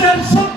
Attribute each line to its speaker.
Speaker 1: Hashem,